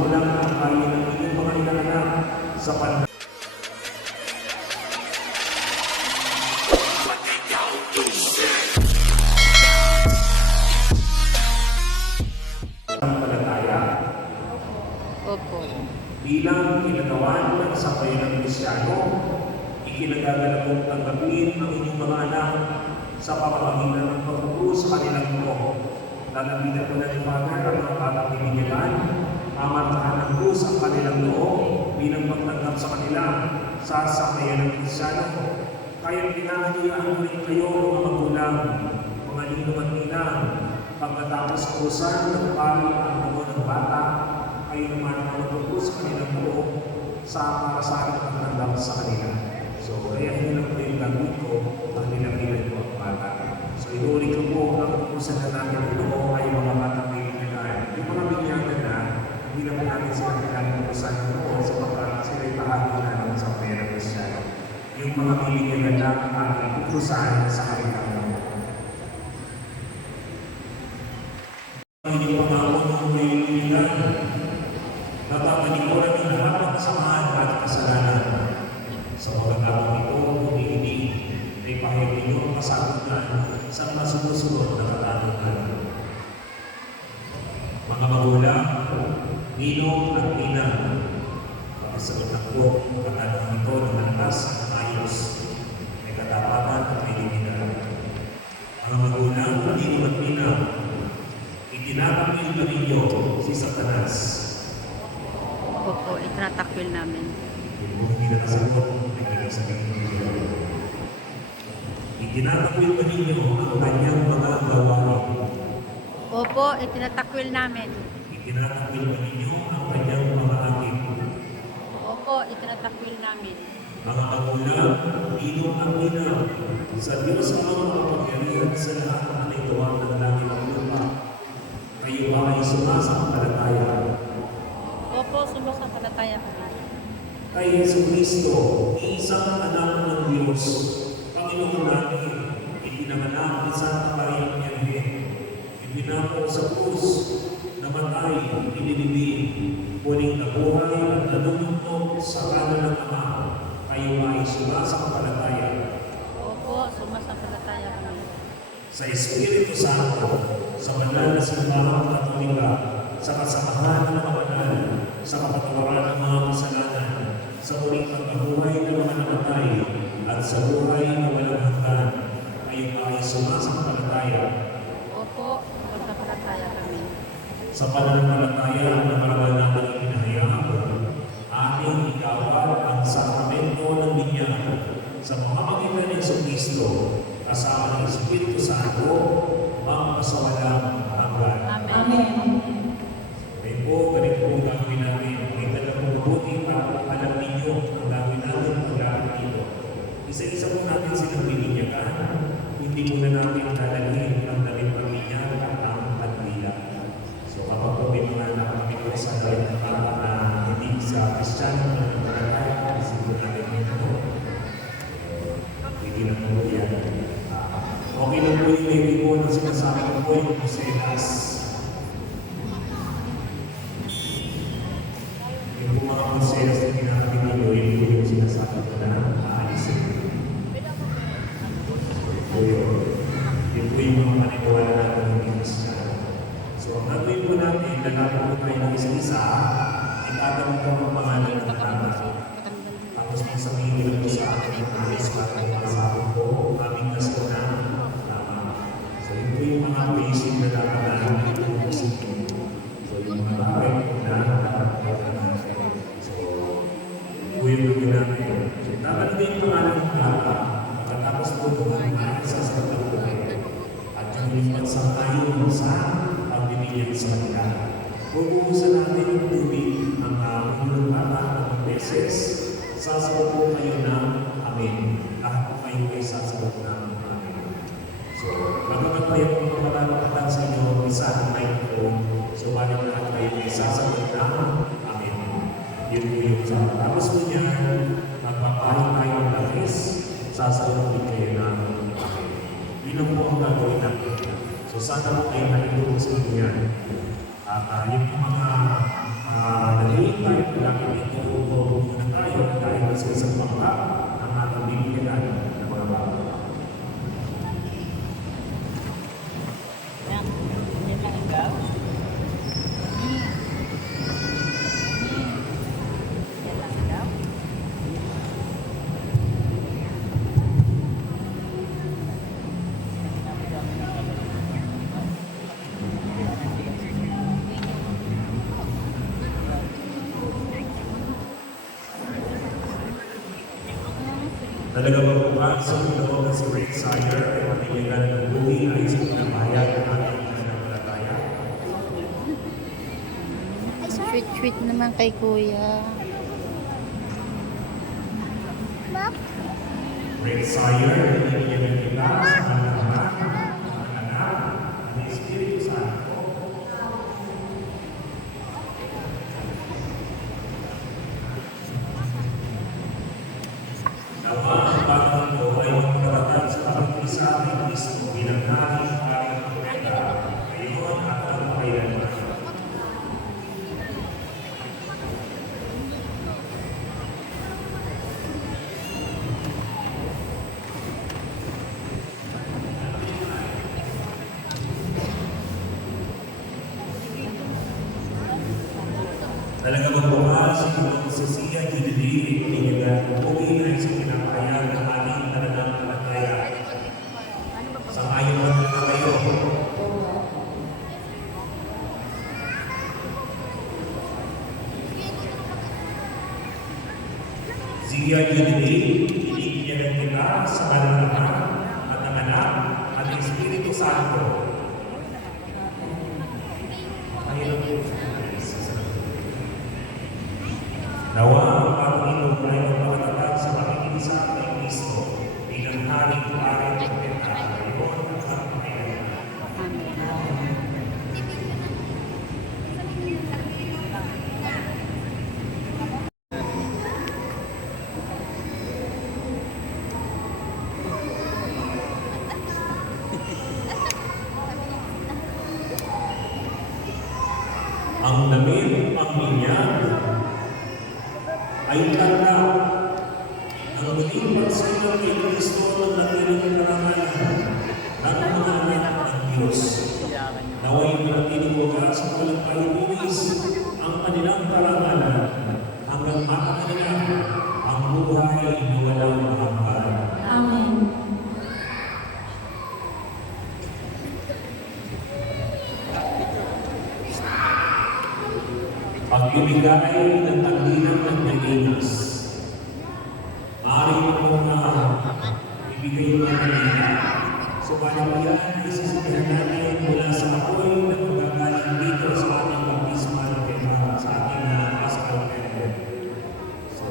magulang na kayo ng inyong mga inaanak sa pananampalataya. Opo. Bilang kinagawan ng sambayan ng Kristiyano, ikinagagala mong tanggapin ang inyong mga anak sa pamamagitan ng pagtuturo sa kanilang buo. Lalapitan ko na ni Father ang mga batang binigyan, mamartahan ng krus ang kanilang loob bilang pagtanggap sa kanila sa sambayan ng Kristiyano. Kaya pinahalian ko rin kayo mga magulang, mga ninong at ninang, pagkatapos kurusan ng pari ang buo ng bata, ay naman magtuturo sa kanilang loob para sa aking pagtanggap sa kanila. So, kaya hindi lang po yung gagawin ko, ang nilapilan ko ang bata. So, inuulit ko po ang tutusan na natin ito ay mga batang binigyan. Yung mga binigyan na, hindi na po natin sila pinagtutusan ito sapagkat sila ay bahagi na ng sambayan ng Kristiyano. Yung mga binigyan na ang ating tutusan sa kanilang loob. Ang pangako ng binigyan, napapanikuran ng lahat ng kasamahan at kasalanan. Sa pagkakataon ito, hindi ay pahayag ninyo ang kasagutan sa mga sumusunod na katanungan. Mga magulang, ninong at ninang, pakisagot na po ang katanungan ito ng malakas at ayos, may katapatan at may liminal. Mga magulang, ninong at ninang, itinatakwil na ninyo si Satanas. Opo, itinatakwil namin. Kung hindi nakasagot, ay kanyang sabihin ninyo. Itinatakwil ba ninyo ang kanyang mga gawain? Opo, itinatakwil namin. Itinatakwil ba ninyo ang kanyang mga akit? Opo, itinatakwil namin. Mga magulang, ninong ang ninang, sa Diyos ang makapangyarihan sa lahat ng nagawa ng langit at lupa. Kayo ba ay sumasampalataya? Opo, sumasampalataya kami. Kay Jesucristo, isang anak ng Diyos, Panginoon natin, ipinanganak ni Santa Maria Magdalena, ipinako sa krus, namatay, inilibing, muling nabuhay at nanunungkot sa kanan ng Ama. Kayo ay sumasampalataya. Opo, sumasampalataya kami. Sa Espiritu Santo, sa banal na simbahang Katolika, sa kasamahan ng mga banal, sa kapatawaran ng mga kasalanan, sa muling pagkabuhay ng mga namatay, at sa buhay na walang hanggan, kayo ay sumasampalataya. Opo, sumasampalataya kami. Sa pananampalataya na marangal natin ipinahayaan, ating ikawal ang sakramento ng binyag sa pamamagitan ng Jesucristo, kasama ng Espiritu Santo, magpasawalang hanggan. Amen. Kaya po, ganito po gagawin natin. May talagang mabuti para alam ninyo ang gagawin natin paglaban dito. Isa-isa po natin silang bininyagan. Hindi muna natin dadalhin ang damit pamilya at ang pagmila. So kapag po may mga nakamit sa damit ng bata na hindi sa Kristiyano na naglalagay, isipin natin ito. Hindi na po yan. Okay na po yung baby po na sinasabi ko po yung Joselas. Yung po mga Joselas na kinakating nyo, yun po yung sinasabi ko na aalisin. Yun po yung mga paniniwala natin ng Kristiyano. So ang gagawin po natin, lalapit po tayo ng isa-isa, itatanong po ang pangalan ng tama. Tapos kung sabihin nila po sa akin ng ayos para masabi po, aming naso na tama. So yun po yung mga basic na dapat natin ito po sa inyo. So yung mga bagay na dapat natin. So yun po yung gawin natin. So dapat din yung pangalan ng tama. Pagkatapos po ito, sasagot po kayo. At yung pagsantayo sa pagbibigyan sa kanila. Bubuhusan natin yung tubig ng unang bata ng beses. Sasagot po kayo ng amin. Lahat po kayo ay sasagot ng amin. So, magagat pa yung pagkakataon sa inyo, isa ang microphone. So, balik lahat kayo ay sasagot ng amin. Yun po yung sasagot. Tapos po niyan, magpapahin tayo ng langis. Sasagot din kayo ng amin. Yun ang po ang gagawin natin. So, sana po kayo naitulong sa inyo yan. At yun yung mga Talaga ba po ba sa loob na si Rick Sire ay mabigyan ng buhay ay sa pinabayag ng ating pananampalataya? Sweet-sweet naman kay Kuya. Rick Sire, ibigyan kita sa pananampalataya ng anak ng Espiritu Santo. Nawa ang batang ito ay magpatatag sa bawat isa ng Kristo bilang hari at propeta, ngayon at magpakailanman. Talaga magbukas ang Cecilia Jubilee, pinagyan uwi ay sa pinapahayag ng ating pananampalataya. Sa ayon ba na kayo? Cecilia Jubilee, pinigyan kita sa ngalan ng Ama at ng Anak at ng Espiritu Santo. Ayun po sa nawa ang Panginoon ay magpatatag sa pakikiisa ng Kristo bilang hari at propeta ngayon at magpakailanman. Ang damit pangminyan ay tanda ng muling pagsilang kay Kristo ng natiling karangalan ng mga anak ng Diyos. Naway manatiling bukas sa walang paibuwis ang kanilang karangalan hanggang makakanila ang buhay na walang mahambal. Amen. Pagbibigay ng taglinang ng Pilipinas. Maaari mo kong ibigay mo ng kanina. Subalit yan ay sisigahan natin mula sa apoy na magagaling dito sa ating baptismal sa ating Paschal Temple. So,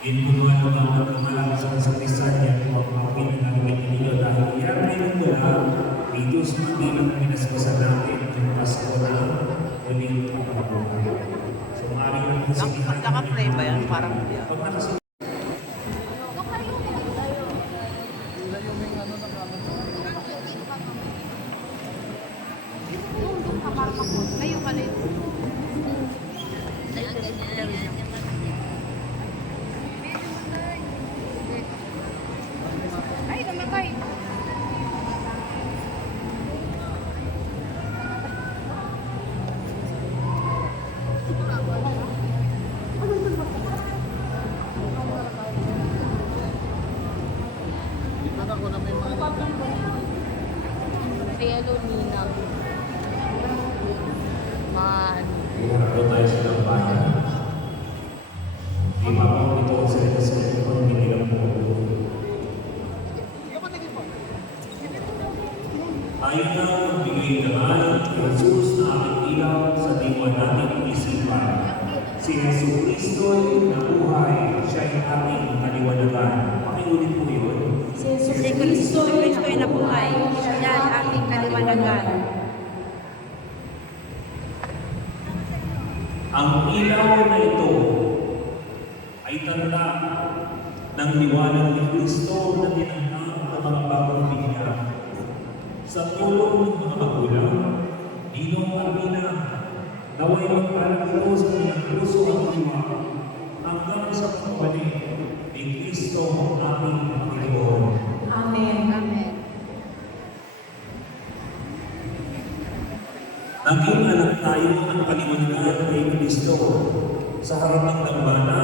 inunuan mo ang pagkamalaki sa kasabisan niya kung magpapin na gagawin ninyo dahil yan ay nagmula dito sa mga pinaspasan natin ng Pasko na muling pagkabuhay. So, maaaring nagkasigihan Naka-play ba yan? Parang pag nakasigihan Kayo pala yun. Ay, namatay. Yellow Nina. Man. Iharap tayo sa lampayan. Di ba po ito ang salita kung hindi lang po. Tayo na magbigay naman kay Jesus na ating ilaw sa diwa nating isipan. Si Yesu Cristo ay nabuhay, siya ay ating kaliwanagan. Pakiulit po yun. Si Kristo ay nabuhay. Siya ang aking kaliwanagan. Ang ilaw na ito ay tanda ng liwanag ni Kristo na tinanggap ng mga bagong bigyan. Sa tulong ng mga magulang, Ninong Armina, naway magpalagpo sa kanyang puso ang diwa hanggang sa pagbalik ni Kristo ang ating Panginoon. Amen. Amen. Naging anak tayo ng kaliwanagan kay Kristo. Sa harap ng dambana,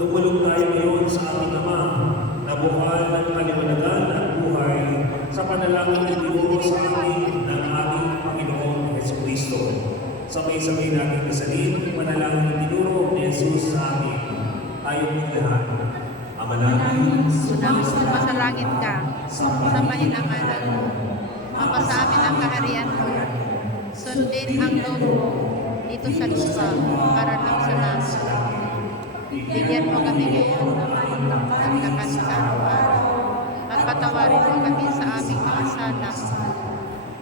tumulong tayo ngayon sa ating Ama na bukal ng kaliwanagan at buhay sa panalangin na tinuro sa atin ng ating Panginoon Yesu Cristo. Sabay-sabay natin kasalin, panalangin na tinuro ni Jesus sa atin. tayong lahat. Ama namin, Sumasalangit ka. Sambahin ang ngalan mo. Mapasa amin ang kaharian mo. Sundin ang loob mo dito sa lupa para lang sa langit. Bigyan mo kami ngayon ng aming pagkakas sa araw-araw. At patawarin mo kami sa aming mga sala.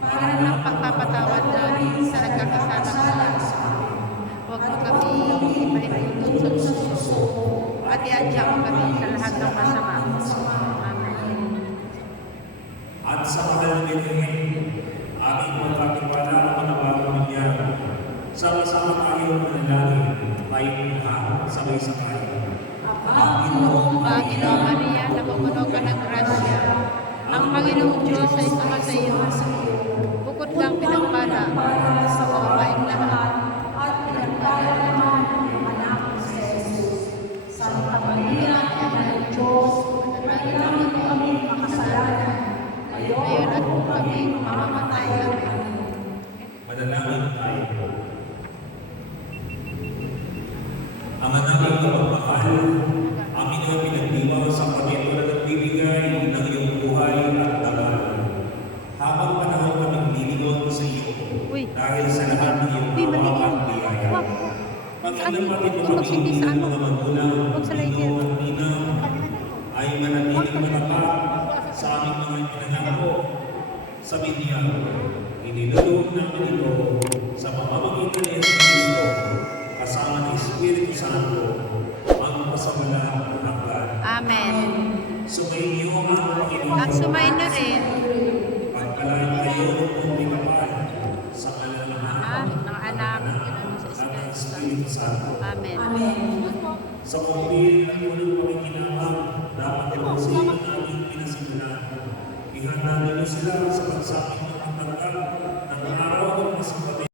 Para ng pagpapatawad namin sa nagkakasala sa amin. Huwag mo kami ipahinulot sa gusto. At iadya mo kami sa lahat ng masama. Amen. at sa mahal ni aming magkatiwala ang mga bagong nangyari. Sama-sama tayo manalangin, tayong lahat, sabay-sabay. Panginoong Maria, napupuno ka ng grasya. Ang Panginoong Diyos ay sama sa iyo. Bukod kang pinagpala sa babaeng lahat. At pinagpala naman ang anak mo si Jesus. Santa Maria, Ina ng Diyos, manalangin kami makasalanan. Ngayon at kung kami mamamatay. Amen. Manalangin tayo. Ama namin kapagmahal, amin ang pinagdiwa sa Panginoon na nagbibigay ng iyong buhay at tagal. Habang panahon kaming liligon sa iyo, dahil sa lahat ng iyong awa at biyaya. Pag-inapatin mo kami ng mga magulang, Panginoon at ninang, ay manatiling matapat sa aming mga pinangako. Sabi niya, inilulog namin ito sa pamamagitan ni Jesus Cristo, kasama ng Espiritu Santo, ang pasawala ng hanggan. Amen. Sumayin niyo ang Panginoon. At sumayin na rin Pagpalain kayo ng pinapal sa ngalan ng Ama, ng anak at ng Espiritu Santo. Amen. Sa pagpili ng unang pakikinabang, dapat ipasin ang aming pinasimulan. Ihanda niyo sila sa pagsapit ng pagtanggap ng araw ng masipatid.